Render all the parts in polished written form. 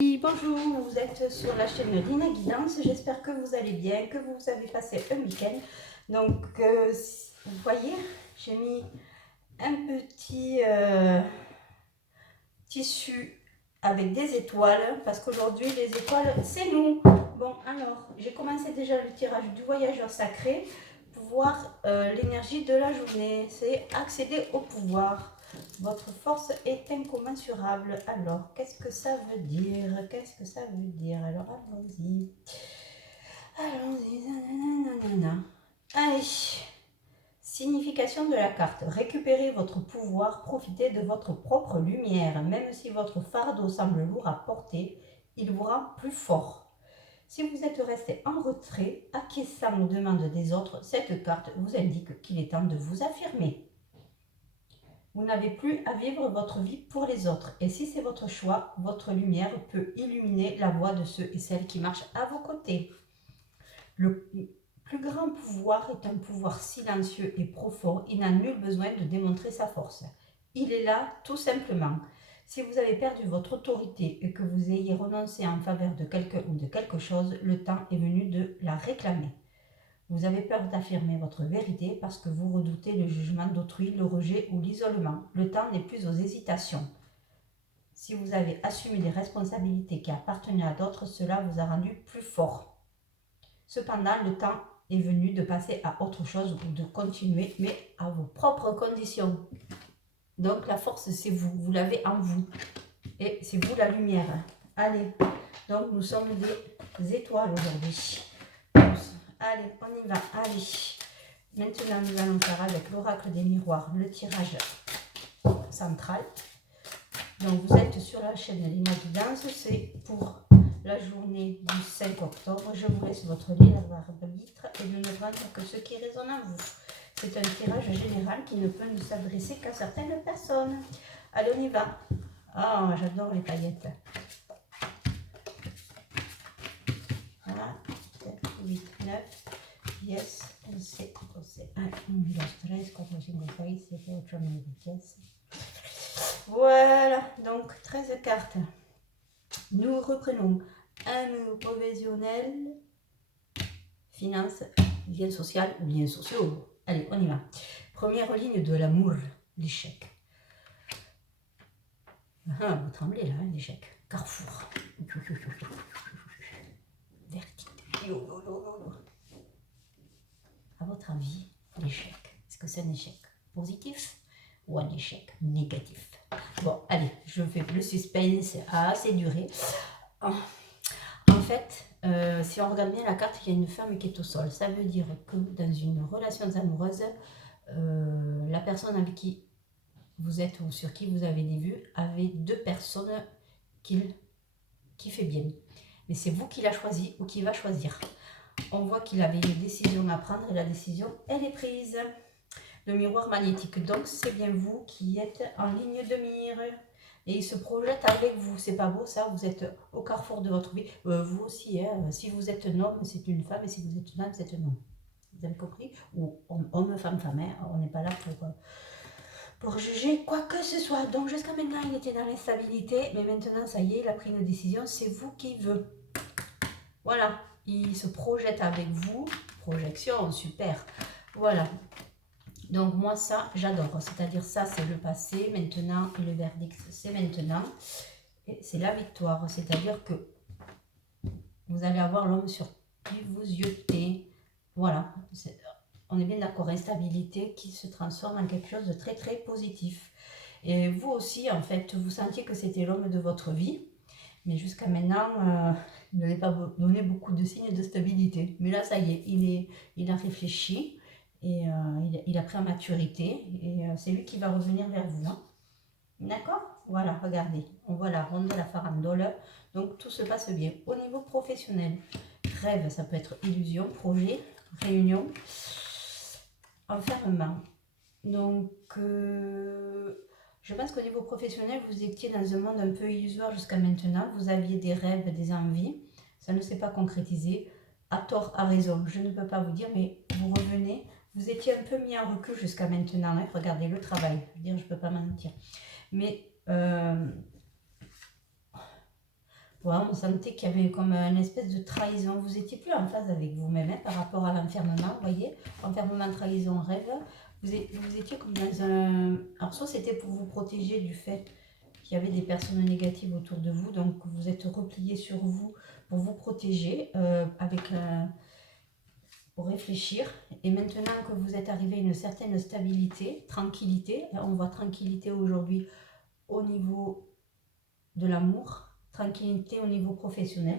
Bonjour, vous êtes sur la chaîne Lina Guidance, j'espère que vous allez bien, que vous avez passé un week-end. Donc, vous voyez, j'ai mis un petit tissu avec des étoiles, parce qu'aujourd'hui, les étoiles, c'est nous. Bon, alors, j'ai commencé déjà le tirage du voyageur sacré pour voir l'énergie de la journée, c'est accéder au pouvoir. Votre force est incommensurable. Alors, qu'est-ce que ça veut dire? Qu'est-ce que ça veut dire? Alors, allons-y. Allons-y. Allez. Signification de la carte. Récupérez votre pouvoir, profitez de votre propre lumière. Même si votre fardeau semble lourd à porter, il vous rend plus fort. Si vous êtes resté en retrait, acquiesçant aux demandes des autres, cette carte vous indique qu'il est temps de vous affirmer. Vous n'avez plus à vivre votre vie pour les autres. Et si c'est votre choix, votre lumière peut illuminer la voie de ceux et celles qui marchent à vos côtés. Le plus grand pouvoir est un pouvoir silencieux et profond. Il n'a nul besoin de démontrer sa force. Il est là tout simplement. Si vous avez perdu votre autorité et que vous ayez renoncé en faveur de quelqu'un ou de quelque chose, le temps est venu de la réclamer. Vous avez peur d'affirmer votre vérité parce que vous redoutez le jugement d'autrui, le rejet ou l'isolement. Le temps n'est plus aux hésitations. Si vous avez assumé des responsabilités qui appartenaient à d'autres, cela vous a rendu plus fort. Cependant, le temps est venu de passer à autre chose ou de continuer, mais à vos propres conditions. Donc la force, c'est vous. Vous l'avez en vous. Et c'est vous la lumière. Allez, donc nous sommes des étoiles aujourd'hui. Allez, on y va. Allez. Maintenant, nous allons faire avec l'oracle des miroirs le tirage central. Donc, vous êtes sur la chaîne Lina Guidance. C'est pour la journée du 5 octobre. Je vous laisse votre libre arbitre et de ne prendre que ce qui résonne en vous. C'est un tirage général qui ne peut ne s'adresser qu'à certaines personnes. Allez, on y va. Ah, j'adore les paillettes. Voilà. 7, 8, 9. 10, 11, 12, 1, 2, 13, 14, 15, 16, 17, 18, 19, 20. Voilà, donc 13 cartes. Nous reprenons amour professionnel, finance, lien social ou liens sociaux. Allez, on y va. Première ligne de l'amour, l'échec. Ah, vous tremblez là, l'échec. Carrefour. Vertige. À votre avis, l'échec, est-ce que c'est un échec positif ou un échec négatif? Bon, allez, je fais le suspense a assez duré. En fait, si on regarde bien la carte, il y a une femme qui est au sol. Ça veut dire que dans une relation amoureuse, la personne avec qui vous êtes ou sur qui vous avez des vues avait deux personnes qui fait bien. Mais c'est vous qui l'a choisi ou qui va choisir. On voit qu'il avait une décision à prendre et la décision, elle est prise. Le miroir magnétique, donc c'est bien vous qui êtes en ligne de mire. Et il se projette avec vous. C'est pas beau ça? Vous êtes au carrefour de votre vie. Vous aussi, hein, si vous êtes un homme, c'est une femme. Et si vous êtes une femme, c'est un homme. Vous avez compris? Ou homme, femme, femme. Hein. On n'est pas là pour juger quoi que ce soit. Donc jusqu'à maintenant, il était dans l'instabilité. Mais maintenant, ça y est, il a pris une décision. C'est vous qui veut. Voilà. Il se projette avec vous. Projection, super. Voilà. Donc moi ça, j'adore. C'est-à-dire ça, c'est le passé. Maintenant, le verdict, c'est maintenant. Et c'est la victoire. C'est-à-dire que vous allez avoir l'homme sur qui vous yotez. Voilà. On est bien d'accord. Instabilité qui se transforme en quelque chose de très très positif. Et vous aussi, en fait, vous sentiez que c'était l'homme de votre vie. Mais jusqu'à maintenant, il n'avait pas donné beaucoup de signes de stabilité. Mais là, ça y est, il a réfléchi et il a pris en maturité. Et c'est lui qui va revenir vers vous. Hein. D'accord? Voilà, regardez. On voit la ronde de la farandole. Donc, tout se passe bien. Au niveau professionnel, rêve, ça peut être illusion, projet, réunion, enfermement. Donc, je pense qu'au niveau professionnel, vous étiez dans un monde un peu illusoire jusqu'à maintenant. Vous aviez des rêves, des envies. Ça ne s'est pas concrétisé. À tort, à raison, je ne peux pas vous dire, mais vous revenez. Vous étiez un peu mis en recul jusqu'à maintenant. Hein. Regardez le travail. Je ne peux pas mentir. Mais Voilà, on sentait qu'il y avait comme une espèce de trahison. Vous étiez plus en phase avec vous-même par rapport à l'enfermement, vous voyez. Enfermement, trahison, rêve. Vous étiez comme dans un... Alors soit c'était pour vous protéger du fait qu'il y avait des personnes négatives autour de vous, donc vous êtes replié sur vous pour vous protéger, pour réfléchir. Et maintenant que vous êtes arrivé à une certaine stabilité, tranquillité, on voit tranquillité aujourd'hui au niveau de l'amour, tranquillité au niveau professionnel.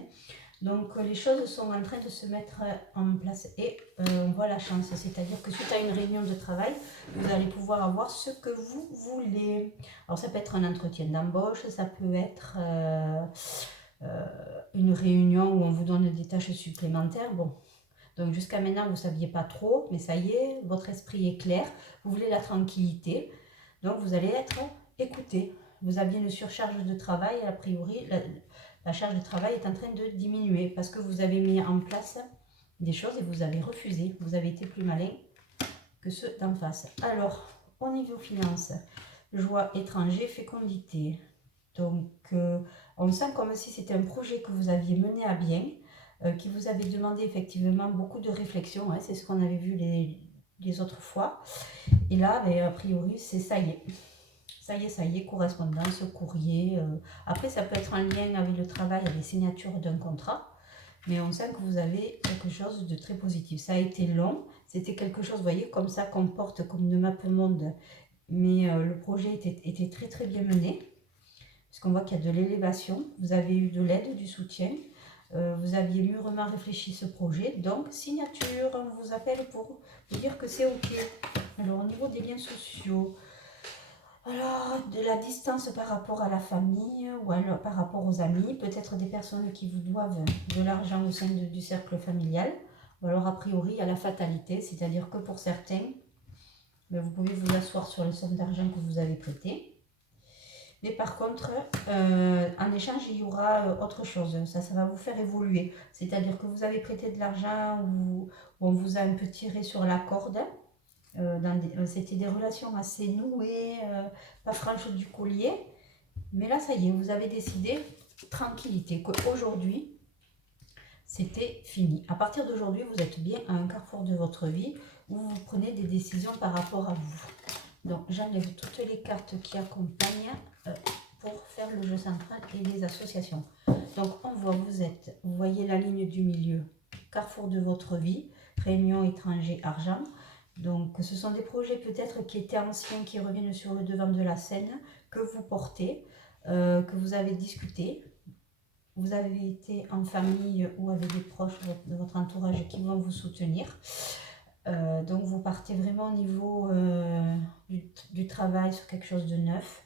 Donc les choses sont en train de se mettre en place et on voit la chance, c'est-à-dire que suite à une réunion de travail, vous allez pouvoir avoir ce que vous voulez. Alors ça peut être un entretien d'embauche, ça peut être une réunion où on vous donne des tâches supplémentaires. Bon, donc jusqu'à maintenant vous ne saviez pas trop, mais ça y est, votre esprit est clair, vous voulez la tranquillité, donc vous allez être écouté. Vous aviez une surcharge de travail, a priori la charge de travail est en train de diminuer parce que vous avez mis en place des choses et vous avez refusé. Vous avez été plus malin que ceux d'en face. Alors, au niveau finance, joie, étranger, fécondité. Donc, on sent comme si c'était un projet que vous aviez mené à bien, qui vous avait demandé effectivement beaucoup de réflexion. Hein, c'est ce qu'on avait vu les autres fois. Et là, ben, a priori, c'est ça y est. Ça y est, correspondance, courrier. Après, ça peut être en lien avec le travail, avec les signatures d'un contrat. Mais on sent que vous avez quelque chose de très positif. Ça a été long. C'était quelque chose, vous voyez, comme ça qu'on porte comme une map monde. Mais le projet était très très bien mené. Puisqu'on voit qu'il y a de l'élévation. Vous avez eu de l'aide, du soutien. Vous aviez mûrement réfléchi ce projet. Donc, signature, on vous appelle pour vous dire que c'est OK. Alors, au niveau des liens sociaux, alors, de la distance par rapport à la famille ou alors par rapport aux amis, peut-être des personnes qui vous doivent de l'argent au sein du cercle familial, ou alors a priori il y a la fatalité, c'est-à-dire que pour certains, ben, vous pouvez vous asseoir sur les sommes d'argent que vous avez prêtées. Mais par contre, en échange, il y aura autre chose. Ça va vous faire évoluer. C'est-à-dire que vous avez prêté de l'argent ou on vous a un peu tiré sur la corde. C'était des relations assez nouées, pas franches du collier. Mais là, ça y est, vous avez décidé, tranquillité, qu'aujourd'hui, c'était fini. À partir d'aujourd'hui, vous êtes bien à un carrefour de votre vie où vous prenez des décisions par rapport à vous. Donc, j'enlève toutes les cartes qui accompagnent pour faire le jeu central et les associations. Donc, on voit, vous voyez la ligne du milieu, carrefour de votre vie, réunion étranger, argent. Donc, ce sont des projets peut-être qui étaient anciens, qui reviennent sur le devant de la scène, que vous portez, que vous avez discuté. Vous avez été en famille ou avec des proches de votre entourage qui vont vous soutenir. Donc, vous partez vraiment au niveau du travail sur quelque chose de neuf.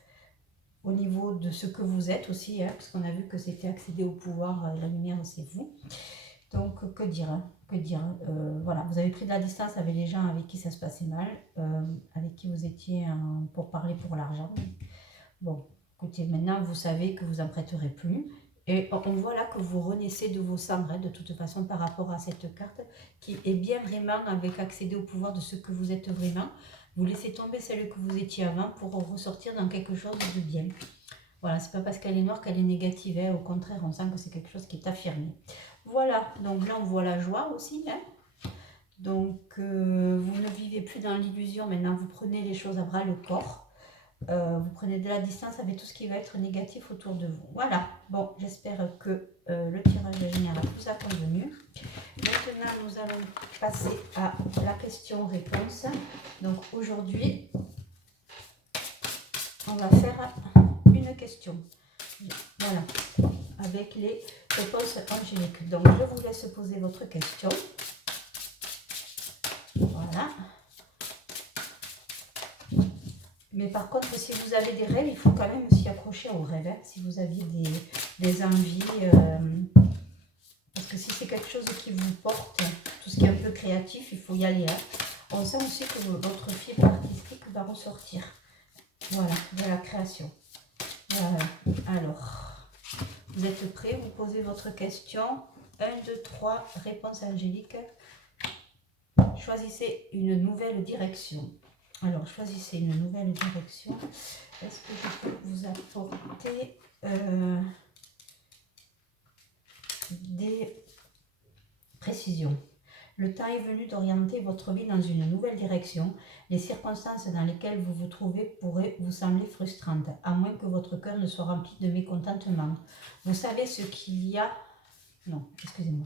Au niveau de ce que vous êtes aussi, hein, parce qu'on a vu que c'était accéder au pouvoir, la lumière, c'est vous. Donc, que dire, hein, que dire, voilà, vous avez pris de la distance avec les gens avec qui ça se passait mal, avec qui vous étiez pour parler pour l'argent. Bon, écoutez, maintenant vous savez que vous n'en prêterez plus. Et on voit là que vous renaissez de vos cendres, hein, de toute façon, par rapport à cette carte, qui est bien vraiment avec accéder au pouvoir de ce que vous êtes vraiment. Vous laissez tomber celle que vous étiez avant pour ressortir dans quelque chose de bien. Voilà, c'est pas parce qu'elle est noire qu'elle est négative, hein. Au contraire, on sent que c'est quelque chose qui est affirmé. Voilà, donc là on voit la joie aussi, hein. Donc vous ne vivez plus dans l'illusion, maintenant vous prenez les choses à bras le corps, vous prenez de la distance avec tout ce qui va être négatif autour de vous. Voilà, bon, j'espère que le tirage général vous a convenu. Maintenant nous allons passer à la question-réponse. Donc aujourd'hui, on va faire une question. Voilà, avec les réponses angéliques. Donc, je vous laisse poser votre question. Voilà. Mais par contre, si vous avez des rêves, il faut quand même s'y accrocher aux rêves. Hein, si vous aviez des envies. Parce que si c'est quelque chose qui vous porte, tout ce qui est un peu créatif, il faut y aller. Hein. On sent aussi que votre fibre artistique va ressortir. Voilà, de la création. Alors, vous êtes prêts? Vous posez votre question. 1, 2, 3, réponse angélique. Choisissez une nouvelle direction. Alors, choisissez une nouvelle direction. Est-ce que je peux vous apporter des précisions. Le temps est venu d'orienter votre vie dans une nouvelle direction. Les circonstances dans lesquelles vous vous trouvez pourraient vous sembler frustrantes, à moins que votre cœur ne soit rempli de mécontentement. Vous savez ce qu'il y a... Non, excusez-moi.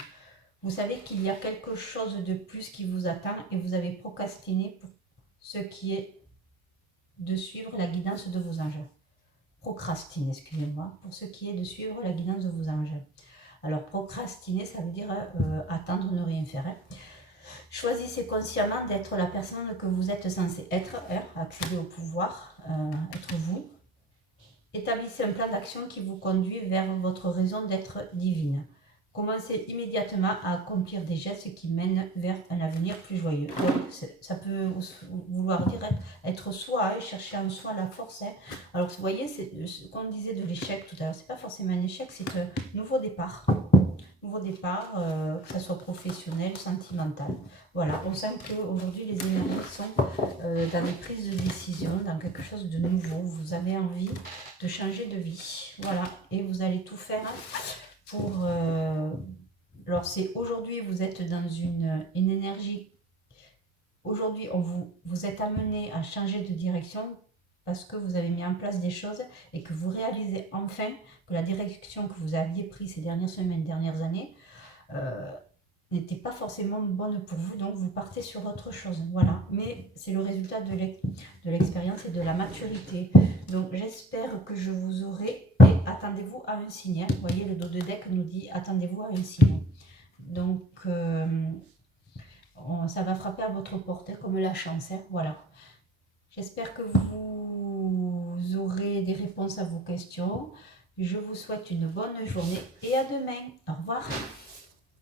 Vous savez qu'il y a quelque chose de plus qui vous attend et vous avez procrastiné pour ce qui est de suivre la guidance de vos anges. Procrastiner, excusez-moi, pour ce qui est de suivre la guidance de vos anges. Alors, procrastiner, ça veut dire attendre, ne rien faire. Choisissez consciemment d'être la personne que vous êtes censé être, accéder au pouvoir, être vous. Établissez un plan d'action qui vous conduit vers votre raison d'être divine. Commencez immédiatement à accomplir des gestes qui mènent vers un avenir plus joyeux. Donc, ça peut vouloir dire être soi, chercher en soi la force. Alors, vous voyez, c'est ce qu'on disait de l'échec tout à l'heure. C'est pas forcément un échec, c'est un nouveau départ. Nouveau départ, que ce soit professionnel, sentimental. Voilà, on sent qu'aujourd'hui, les énergies sont dans des prises de décision, dans quelque chose de nouveau. Vous avez envie de changer de vie. Voilà, et vous allez tout faire pour... alors, c'est aujourd'hui, vous êtes dans une énergie. Aujourd'hui, vous êtes amené à changer de direction parce que vous avez mis en place des choses et que vous réalisez enfin que la direction que vous aviez prise ces dernières semaines, dernières années, n'était pas forcément bonne pour vous, donc vous partez sur autre chose. Voilà, mais c'est le résultat de l'expérience et de la maturité. Donc j'espère que je vous aurai, et attendez-vous à un signe. Vous voyez, le dos de deck nous dit attendez-vous à un signe. Donc ça va frapper à votre porte, comme la chance. Voilà. J'espère que vous aurez des réponses à vos questions. Je vous souhaite une bonne journée et à demain. Au revoir.